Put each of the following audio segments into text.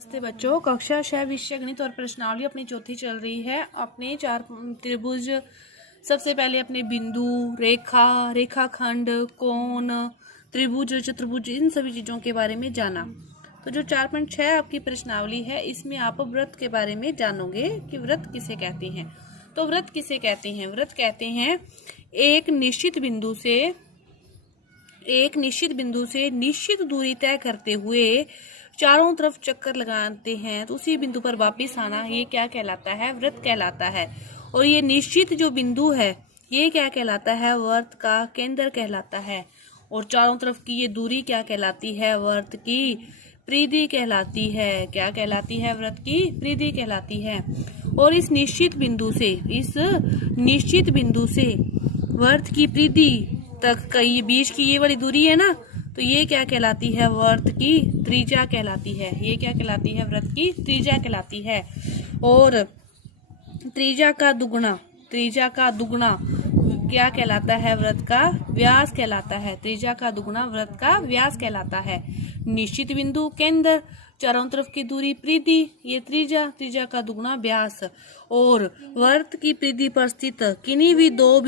नमस्ते बच्चों, कक्षा 6 विषय गणित और प्रश्नावली अपनी चौथी चल रही है। अपने 4 त्रिभुज, सबसे पहले अपने बिंदु, रेखा, रेखाखंड, कोण, त्रिभुज, चतुर्भुज, इन सभी चीजों के बारे में जाना। तो जो 4.6 आपकी प्रश्नावली है, इसमें आप वृत्त के बारे में जानोगे कि वृत्त किसे कहते हैं। तो वृत्त किसे कहते हैं? वृत्त कहते हैं एक निश्चित बिंदु से निश्चित दूरी तय करते हुए चारों तरफ चक्कर लगाते हैं तो उसी बिंदु पर वापस आना, ये क्या कहलाता है? वृत्त कहलाता है। और ये निश्चित जो बिंदु है, ये क्या कहलाता है? वृत्त का केंद्र कहलाता है। और चारों तरफ की ये दूरी क्या कहलाती है? वृत्त की परिधि कहलाती है। क्या कहलाती है? वृत्त की परिधि कहलाती है। और इस निश्चित बिंदु से वृत्त की परिधि तक का ये बीच की ये वाली दूरी है ना, तो ये क्या कहलाती है? वृत्त की त्रिज्या कहलाती है। ये क्या कहलाती है? वृत्त की त्रिज्या कहलाती है। और त्रिज्या का दुगुना क्या कहलाता है? वृत्त का व्यास कहलाता है। त्रिज्या का दुगुना वृत्त का व्यास कहलाता है। निश्चित बिंदु, केंद्र, चारों तरफ की दूरी, परिधि, ये त्रिज्या का दुगुना व्यास। और वृत्त की परिधि पर स्थित किन्हीं भी दो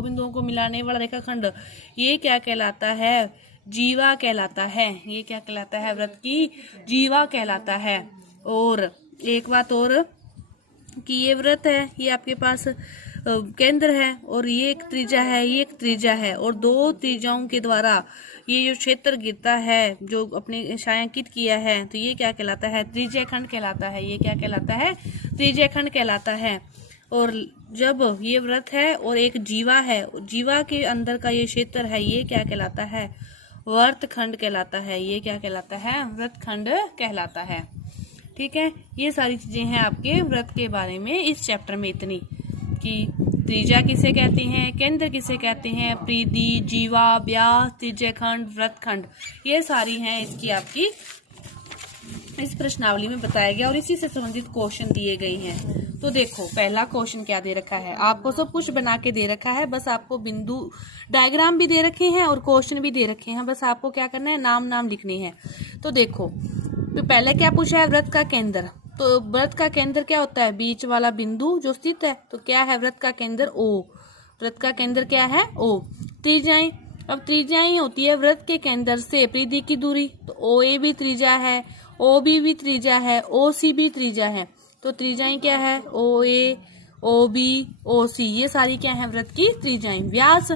बिंदुओं को मिलाने वाला रेखाखंड, ये क्या कहलाता है? जीवा कहलाता है। ये क्या कहलाता है? वृत्त की जीवा कहलाता है। और एक बात और कि ये वृत्त है, ये आपके पास केंद्र है, और ये एक त्रिज्या है, और दो त्रिज्याओं के द्वारा ये जो क्षेत्र गिरता है, जो अपने छायांकित किया है, तो ये क्या कहलाता है? त्रिज्याखंड कहलाता है। ये क्या कहलाता है? त्रिज्याखंड कहलाता है। और जब ये वृत्त है और एक जीवा है, जीवा के अंदर का ये क्षेत्र है, ये क्या कहलाता है? वृत्तखंड कहलाता है। ये क्या कहलाता है? वृत्तखंड कहलाता है। ठीक है, ये सारी चीजें हैं आपके वृत्त के बारे में इस चैप्टर में, इतनी कि त्रिज्या किसे कहते हैं, केंद्र किसे कहते हैं, परिधि, जीवा, व्यास, त्रिज्याखंड, वृत्तखंड, ये सारी हैं इसकी आपकी इस प्रश्नावली में बताया गया। और इसी से संबंधित क्वेश्चन दिए गए हैं। तो देखो, पहला क्वेश्चन क्या दे रखा है आपको? सब कुछ बना के दे रखा है, बस आपको बिंदु डायग्राम भी दे रखे हैं और क्वेश्चन भी दे रखे हैं। बस आपको क्या करना है? नाम लिखने हैं। तो देखो, तो पहले क्या पूछा है? वृत्त का केंद्र। तो वृत्त का केंद्र क्या होता है? बीच वाला बिंदु जो स्थित है। तो क्या है वृत्त का केंद्र? ओ। वृत्त का केंद्र क्या है? ओ। त्रिज्याएं, अब त्रिज्याएं होती है वृत्त के केंद्र से परिधि की दूरी। तो ओ ए भी त्रिज्या है, ओ बी भी त्रिज्या है, ओ सी भी त्रिज्या है। तो त्रिज्याएं क्या है? ओ ए, ओ बी, ओ सी, ये सारी क्या है? वृत्त की त्रिज्याएं। व्यास,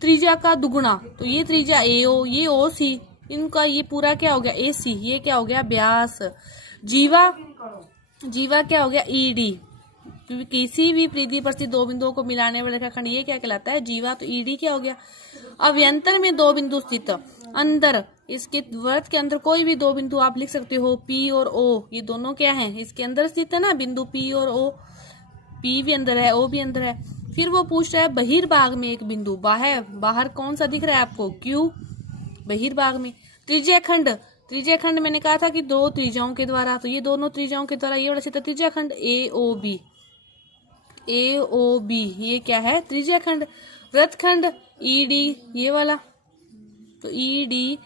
त्रिज्या का दुगुना, तो ये त्रिज्या ए ओ, ये ओ सी, इनका ये पूरा क्या हो गया? ए सी, ये क्या हो गया? व्यास। जीवा क्या हो गया? ई डी, क्योंकि किसी भी परिधि पर स्थित दो बिंदुओं को मिलाने वाला रेखाखंड, ये क्या कहलाता है? जीवा। तो ई डी क्या हो गया? अभ्यंतर में दो बिंदु स्थित, अंदर, इसके वृत्त के अंदर कोई भी दो बिंदु आप लिख सकते हो, पी और ओ, ये दोनों क्या हैं? इसके अंदर स्थित है ना, बिंदु पी और ओ। पी भी अंदर है, ओ भी अंदर है। फिर वो पूछ रहा है बहिर्भाग में एक बिंदु, बाहर कौन सा दिख रहा है आपको? क्यू, बहिर्भाग में। त्रिज्याखंड मैंने कहा था कि दो त्रिज्याओं के द्वारा, तो ये दोनों त्रिज्याओं के द्वारा ये वाला क्षेत्र त्रिज्याखंड ए ओ बी, ये क्या है? त्रिज्याखंड। वृत्तखंड ई डी, ये वाला, तो ई डी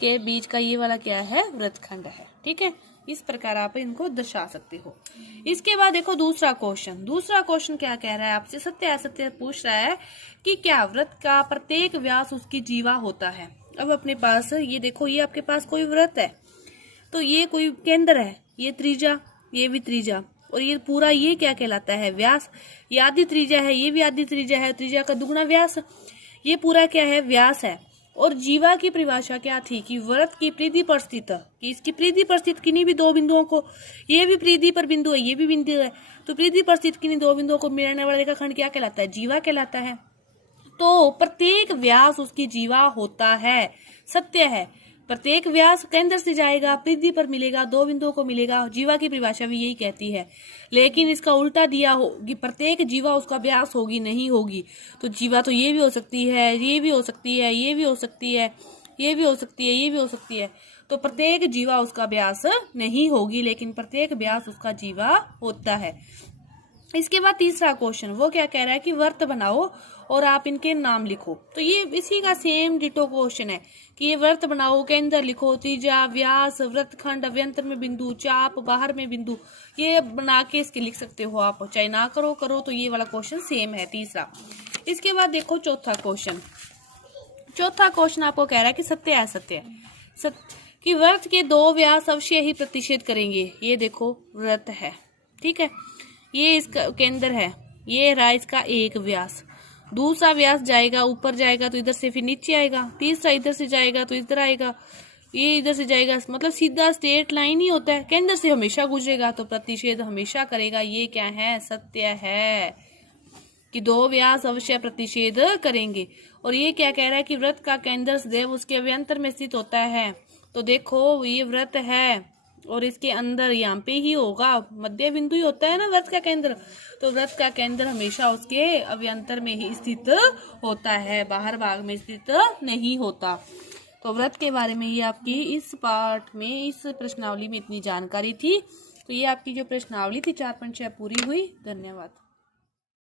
के बीच का ये वाला क्या है? वृत्तखंड है। ठीक है, इस प्रकार आप इनको दर्शा सकते हो। इसके बाद देखो दूसरा क्वेश्चन क्या कह रहा है आपसे? सत्य असत्य पूछ रहा है कि क्या वृत्त का प्रत्येक व्यास उसकी जीवा होता है। अब अपने पास ये देखो, ये आपके पास कोई वृत्त है, तो ये कोई केंद्र है, ये त्रिज्या, ये भी त्रिज्या, और ये पूरा ये क्या कहलाता है? व्यास। ये आधी त्रिज्या है, ये भी आधी त्रिज्या है, त्रिज्या का दुगुना व्यास, ये पूरा क्या है? व्यास है। और जीवा की परिभाषा क्या थी? कि वृत्त की परिधि पर स्थित, कि इसकी परिधि पर स्थित किन्हीं भी दो बिंदुओं को, ये भी परिधि पर बिंदु है, ये भी बिंदु है, तो परिधि पर स्थित किन्हीं दो बिंदुओं को मिलाने वाला रेखाखंड क्या कहलाता है? जीवा कहलाता है। तो प्रत्येक व्यास उसकी जीवा होता है। सत्य है, प्रत्येक व्यास केंद्र से जाएगा, परिधि पर मिलेगा, दो बिंदुओं को मिलेगा। जीवा की परिभाषा भी यही कहती है। लेकिन इसका उल्टा दिया हो कि प्रत्येक जीवा उसका व्यास होगी, नहीं होगी। तो जीवा तो ये भी हो सकती है, ये भी हो सकती है, ये भी हो सकती है, ये भी हो सकती है, ये भी हो सकती है। तो प्रत्येक जीवा उसका व्यास नहीं होगी, लेकिन प्रत्येक व्यास उसका जीवा होता है। इसके बाद तीसरा क्वेश्चन वो क्या कह रहा है कि व्रत बनाओ और आप इनके नाम लिखो। तो ये इसी का सेम डिटो क्वेश्चन है कि ये व्रत बनाओ, केंद्र लिखो, त्रिज्या, व्यास, व्रतखंड, अभ्यंतर में बिंदु, चाप, बाहर में बिंदु, ये बना के इसके लिख सकते हो आप, चाहे ना करो तो ये वाला क्वेश्चन सेम है तीसरा। इसके बाद देखो चौथा क्वेश्चन। चौथा क्वेश्चन आपको कह रहा है कि सत्य असत्य है, कि व्रत के 2 व्यास अवश्य ही प्रतिषेध करेंगे। ये देखो व्रत है, ठीक है, ये इसका केंद्र है, ये रहा इसका एक व्यास, दूसरा व्यास जाएगा ऊपर जाएगा तो इधर से फिर नीचे आएगा, तीसरा इधर से जाएगा तो इधर आएगा, ये इधर से जाएगा, मतलब सीधा स्ट्रेट लाइन ही होता है, केंद्र से हमेशा गुजरेगा तो प्रतिषेध हमेशा करेगा। ये क्या है, सत्य है कि 2 व्यास अवश्य प्रतिषेध करेंगे। और ये क्या कह रहा है कि व्रत का केंद्र सदैव उसके अभ्यंतर में स्थित होता है। तो देखो ये व्रत है और इसके अंदर यहाँ पे ही होगा, मध्य बिंदु ही होता है ना व्रत का केंद्र, तो व्रत का केंद्र हमेशा उसके अभ्यंतर में ही स्थित होता है, बाहर भाग में स्थित नहीं होता। तो व्रत के बारे में ये आपकी इस पार्ट में, इस प्रश्नावली में इतनी जानकारी थी। तो ये आपकी जो प्रश्नावली थी 4.6 पूरी हुई। धन्यवाद।